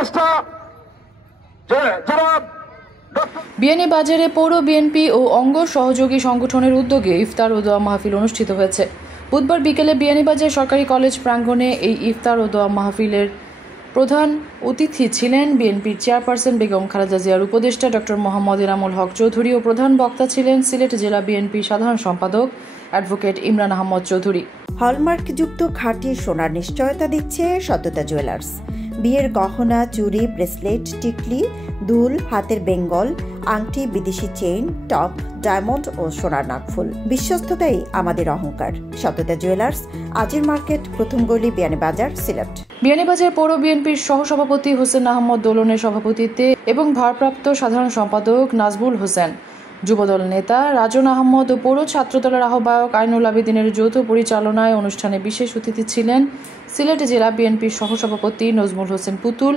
উপদেষ্টা যারা বিয়ানীবাজারে পৌর বিএনপি ও অঙ্গ সহযোগী সংগঠনের উদ্যোগে ইফতার ও দোয়া মাহফিল অনুষ্ঠিত হয়েছে। বুধবার বিকেলে বিয়ানীবাজার সরকারি কলেজ প্রাঙ্গণে এই ইফতার ও দোয়া মাহফিলের প্রধান অতিথি ছিলেন বিএনপির চেয়ারপারসন বেগম খালেদা জিয়ার উপদেষ্টা ডক্টর মোহাম্মদ এনামুল হক চৌধুরী ও প্রধান বক্তা ছিলেন সিলেট জেলা বিএনপির সাধারণ সম্পাদক অ্যাডভোকেট ইমরান আহমদ চৌধুরী। হলমার্কযুক্ত খাঁটি সোনার নিশ্চয়তা দিচ্ছে সত্যতা জুয়েলার্স। বিয়ের গহনা, চুড়ি, ব্রেসলেট, টিকলি, দুল, হাতের বেঙ্গল, আংটি, বিদেশি চেইন, টপ, ডায়মন্ড ও সোনার নাকফুল। বিশ্বস্ততাই আমাদের অহংকার। সত্যতা জুয়েলার্স, আজির মার্কেট, প্রথম গলি, বিয়ানীবাজার, সিলেট। বিয়ানীবাজার পৌর বিএনপির সহসভাপতি হোসেন আহমদ দোলনের সভাপতিত্বে এবং ভারপ্রাপ্ত সাধারণ সম্পাদক নাজবুল হোসেন, যুবদল নেতা রাজন আহমদ ও পৌর ছাত্রদলের আহ্বায়ক আইনুল আবেদিনের যৌথ পরিচালনায় অনুষ্ঠানে বিশেষ অতিথি ছিলেন সিলেট জেলা বিএনপির সহসভাপতি নজমুল হোসেন পুতুল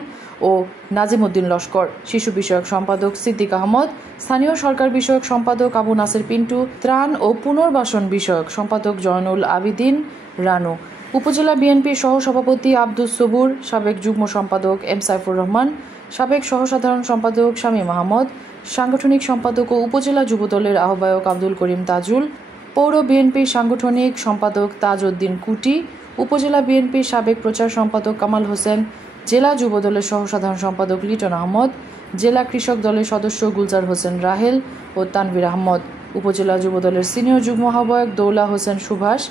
ও নাজিমউদ্দিন লস্কর, শিশু বিষয়ক সম্পাদক সিদ্দিক আহমদ, স্থানীয় সরকার বিষয়ক সম্পাদক আবু নাসের পিন্টু, ত্রাণ ও পুনর্বাসন বিষয়ক সম্পাদক জয়নুল আবিদিন রানু, উপজেলা বিএনপির সহসভাপতি আব্দুস সবুর, সাবেক যুগ্ম সম্পাদক এম সাইফুর রহমান, সাবেক সহসাধারণ সম্পাদক শামীম আহমদ, সাংগঠনিক সম্পাদক ও উপজেলা যুবদলের আহ্বায়ক আব্দুল করিম তাজুল, পৌর বিএনপির সাংগঠনিক সম্পাদক তাজ উদ্দিন কুটি, উপজেলা বিএনপির সাবেক প্রচার সম্পাদক কামাল হোসেন, জেলা যুবদলের সহসাধারণ সম্পাদক লিটন আহমদ, জেলা কৃষক দলের সদস্য গুলজার হোসেন রাহেল ও তানভীর আহমদ, উপজেলা যুবদলের সিনিয়র যুগ্ম আহ্বায়ক দৌলা হোসেন সুভাষ,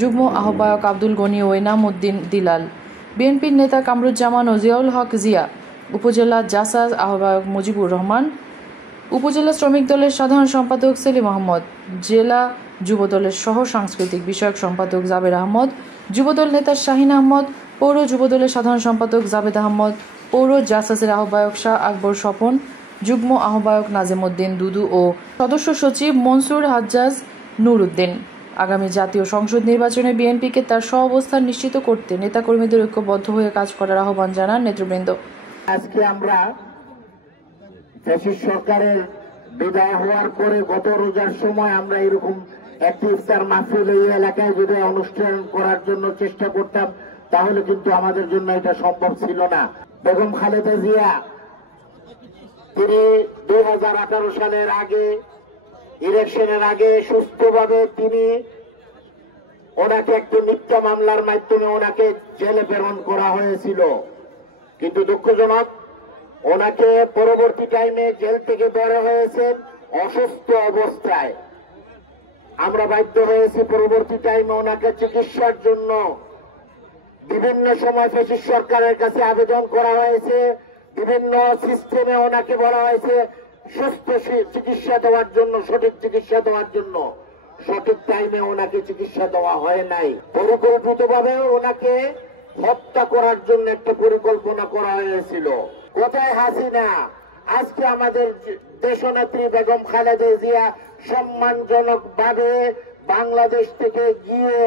যুগ্ম আহ্বায়ক আব্দুল গনি ও এনাম উদ্দিন দিলাল, বিএনপির নেতা কামরুজ্জামান ও জিয়াউল হক জিয়া, উপজেলা জাসাজ আহ্বায়ক মুজিবুর রহমান, উপজেলা শ্রমিক দলের সাধারণ সম্পাদক সেলিম আহমদ, জেলা যুবদলের সহ সাংস্কৃতিক বিষয়ক সম্পাদক জাবের আহমদ, যুবদল নেতা শাহিন আহমদ, পৌর যুবদলের সাধারণ সম্পাদক জাবেদ আহমদ, পৌর জাসাসের আহ্বায়ক শাহ আকবর স্বপন, যুগ্ম আহ্বায়ক নাজিমউদ্দিন দুদু ও সদস্য সচিব মনসুর হাজ্জাজ নুরউদ্দিন। আগামী জাতীয় সংসদ নির্বাচনে বিএনপিকে তার সহাবস্থান নিশ্চিত করতে নেতাকর্মীদের ঐক্যবদ্ধ হয়ে কাজ করার আহ্বান জানান নেতৃবৃন্দ। আজকে আমরা ফ্যাসিস্ট সরকারের বিদায় হওয়ার পরে গত রোজার সময় আমরা এরকম একটি ইফতার মাহফিল এই এলাকায় যদি অনুষ্ঠান করার জন্য চেষ্টা করতাম তাহলে কিন্তু আমাদের জন্য এটা সম্ভব ছিল না। বেগম খালেদা জিয়া তিনি 2018 সালের আগে ইলেকশনের আগে সুস্থভাবে তিনি ওনাকে একটি মিথ্যা মামলার মাধ্যমে ওনাকে জেলে প্রেরণ করা হয়েছিল, কিন্তু দুঃখজনক ওনাকে পরবর্তী টাইমে জেল থেকে বের হয়েছেন অসুস্থ অবস্থায়। আমরা বাধ্য হয়েছি পরবর্তী টাইমে ওনাকে চিকিৎসার জন্য বিভিন্ন সময় ফ্যাসিস্ট সরকারের কাছে আবেদন করা হয়েছে, বিভিন্ন সিস্টেমে ওনাকে বলা হয়েছে সুস্থ চিকিৎসা দেওয়ার জন্য, সঠিক চিকিৎসা দেওয়ার জন্য। সঠিক টাইমে ওনাকে চিকিৎসা দেওয়া হয় নাই। পরিকল্পিতভাবে ওনাকে হত্যা করার জন্য একটা পরিকল্পনা করা হয়েছিল। কোথায় হাসিনা? আজকে আমাদের দেশনেত্রী বেগম খালেদা জিয়া সম্মানজনক ভাবে বাংলাদেশ থেকে গিয়ে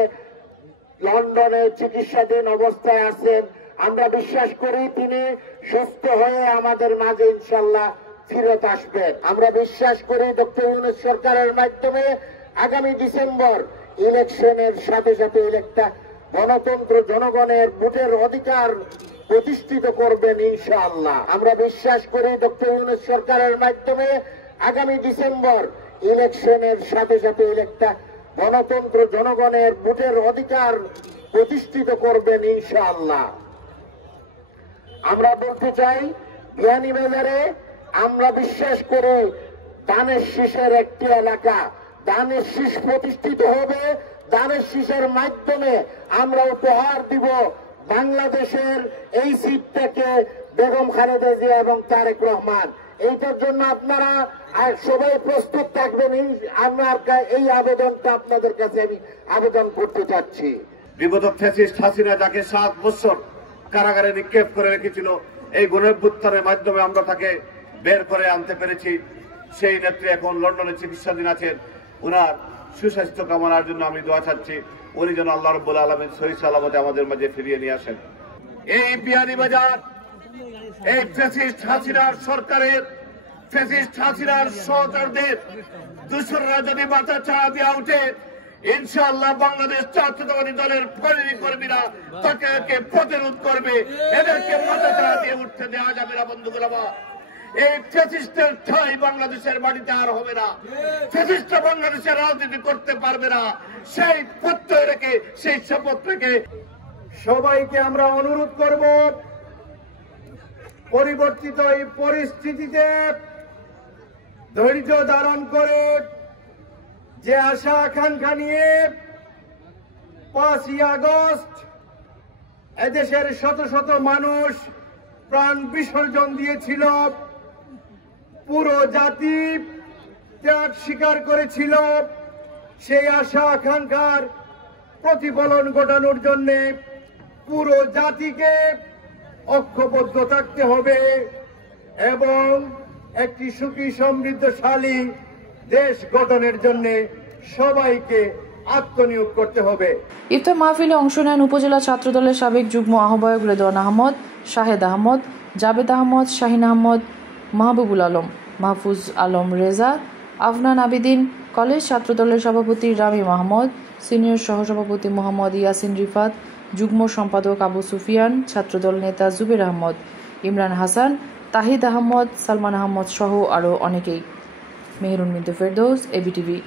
লন্ডনে চিকিৎসাধীন অবস্থায় আছেন। আমরা বিশ্বাস করি তিনি সুস্থ হয়ে আমাদের মাঝে ইনশাল্লাহ ফিরত আসবেন। আমরা বিশ্বাস করি ডক্টর ইউনূস সরকারের মাধ্যমে আগামী ডিসেম্বর ইলেকশনের সাথে সাথে একটা গণতন্ত্র, জনগণের ভোটের অধিকার প্রতিষ্ঠিত করবেন ইনশাআল্লাহ। আমরা বিশ্বাস করি ডক্টর ইউনূস সরকারের মাধ্যমে আগামী ডিসেম্বর ইলেকশনের সাথে সাথে একটা গণতন্ত্র, জনগণের ভোটের অধিকার প্রতিষ্ঠিত করবেন ইনশাআল্লাহ। আমরা বলতে চাই বিয়ানীবাজারে আমরা বিশ্বাস করি দানের শীষের একটি এলাকা, দানের শীষ প্রতিষ্ঠিত হবে। দানের শীষের মাধ্যমে আমরা উপহার দিব বাংলাদেশের এই সিটটাকে বেগম খালেদা জিয়া এবং তারেক রহমান। এইটার জন্য আপনারা সবাই প্রস্তুত থাকবেন। আমার এই আবেদনটা আপনাদের কাছে আমি আবেদন করতে চাচ্ছি। বিগত ফ্যাসিস্ট হাসিনা যাকে 7 বছর কারাগারে নিক্ষেপ করে রেখেছিল, এই গণঅভ্যুত্থানের মাধ্যমে আমরা তাকে বের করে আনতে পেরেছি। সেই নেত্রী এখন লন্ডনে চিকিৎসাধীন আছেন। ওনার সুস্বাস্থ্য কামনার জন্য আমি দোয়া চাচ্ছি, উনি যেন আল্লাহ রাব্বুল আলামিন সহি সালামতে আমাদের মাঝে ফিরিয়ে নিয়ে আসেন। এই বিয়ানীবাজার এই ফ্যাসিস্ট হাসিনার সরকারের, ফ্যাসিস্ট হাসিনার সহচরদের দূষণরা যদি মাথা ছাড়া দিয়া উঠে, ইনশাআল্লাহ বাংলাদেশ জাতীয়তাবাদী দলের কর্মীরা তাকে প্রতিরোধ করবে। এদেরকে মাথা ছাড়া দিয়ে উঠতে দেওয়া যাবে না বন্ধুগুলো। এই ফ্যাসিস্টের ঠাঁই বাংলাদেশের মাটিতে আর হবে না। ফ্যাসিস্টরা বাংলাদেশের রাজনীতি করতে পারবে না। সেই প্রত্যয় রেখে, সেই শপথ রেখে সবাইকে আমরা অনুরোধ করব, পরিবর্তিত এই পরিস্থিতিতে ধৈর্য ধারণ করে যে আশা আকাঙ্ক্ষা নিয়ে 5ই আগস্ট এদেশের শত শত মানুষ প্রাণ বিসর্জন দিয়েছিল, পুরো জাতি ত্যাগ স্বীকার করেছিল, সেই আশা আকাঙ্ক্ষার প্রতিফলন ঘটানোর জন্য পুরো জাতিকে ঐক্যবদ্ধ থাকতে হবে এবং একটি সুখী সমৃদ্ধশালী দেশ গঠনের জন্য সবাইকে আত্মনিয়োগ করতে হবে। ইফতার মাহফিলে অংশ নেন উপজেলা ছাত্রদলের সাবেক যুগ্ম আহ্বায়ক রেদওয়ান আহমদ, শাহেদ আহমদ, জাবেদ আহমদ, শাহিন আহমদ, মাহবুবুল আলম, মাহফুজ আলম রেজা, আফনান আবিদিন, কলেজ ছাত্রদলের সভাপতি রামি মাহমদ, সিনিয়র সহসভাপতি মোহাম্মদ ইয়াসিন রিফাত, যুগ্ম সম্পাদক আবু সুফিয়ান, ছাত্রদল নেতা জুবের আহমদ, ইমরান হাসান, তাহিদ আহমদ, সালমান আহমদ সহ আরও অনেকেই। মেহেরুন মিন্টু ফেরদৌস, এবিটিভি।